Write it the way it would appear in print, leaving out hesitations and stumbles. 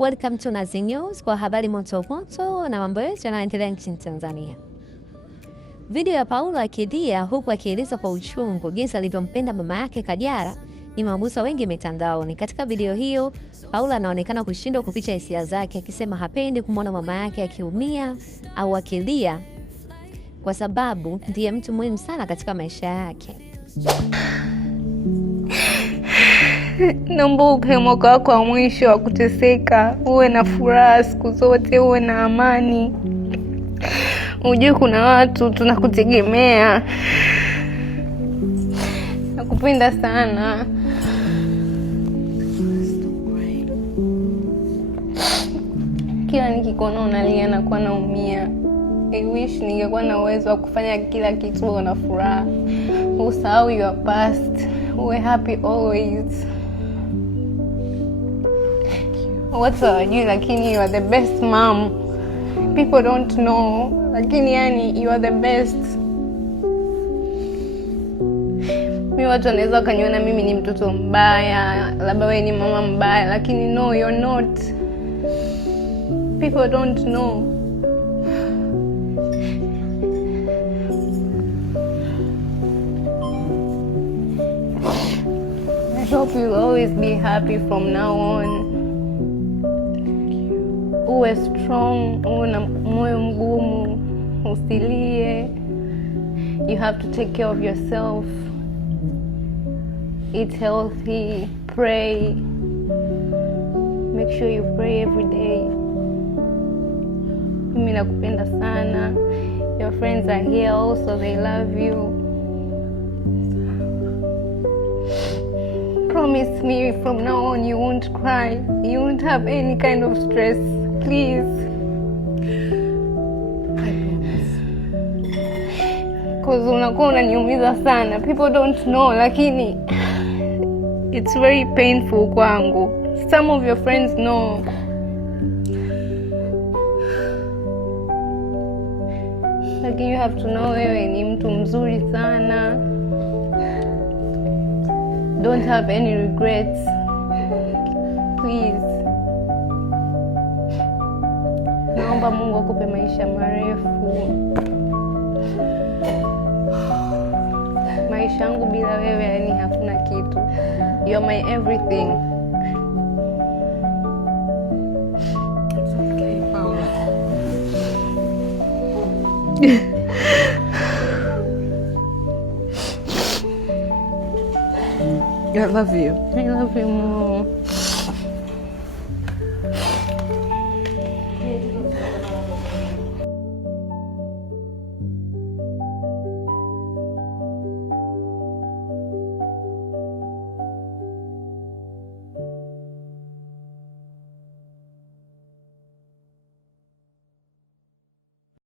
Welcome to Nazi News kwa habari moto moto na mambo yote yanayoendelea nchini Tanzania. Video ya Paulo akilia huku akieleza kwa uchungu jinsi alivyompenda mama yake Kajala imewagusa wengi mitandaoni. Katika video hiyo, Paulo anaonekana kushindwa kuficha hisia zake, akisema hapendi kumwona mama yake akiumia au akilia kwa sababu ndiye mtu muhimu sana katika maisha yake. Naomba upe mwaka wako wa mwisho wa kuteseka, uwe na furaha siku zote, uwe na amani. Ujue kuna watu tunakutegemea. Nakupenda sana. Kila nikikuona unalia nakuwa naumia. I wish ningekuwa na uwezo wa kufanya kila kitu na furaha. Usahau your past. Uwe happy always. What's you, lakini you are the best mom. People don't know, lakini yani you are the best. Mimi watu wanaweza wakaniona mimi ni mtoto mbaya, labda wewe ni mama mbaya, lakini no, you're not. People don't know. I hope you'll always be happy from now on. Uwe strong, uwe na moyo mgumu, usilie. You have to take care of yourself. Eat healthy, pray. Make sure you pray every day. Mimi nakupenda sana. Your friends are here also, they love you. Promise me from now on you won't cry. You won't have any kind of stress. Please. I promise. Cause unakuwa unaniumiza sana. People don't know, lakini it's very painful kwangu. Some of your friends know. Lakini you have to know wewe ni mtu mzuri sana. Don't have any regrets. Please. Naomba Mungu akupe maisha marefu. Maisha yangu bila wewe yani hakuna kitu. You're my everything. It's okay, Paula. I love you. I love you more.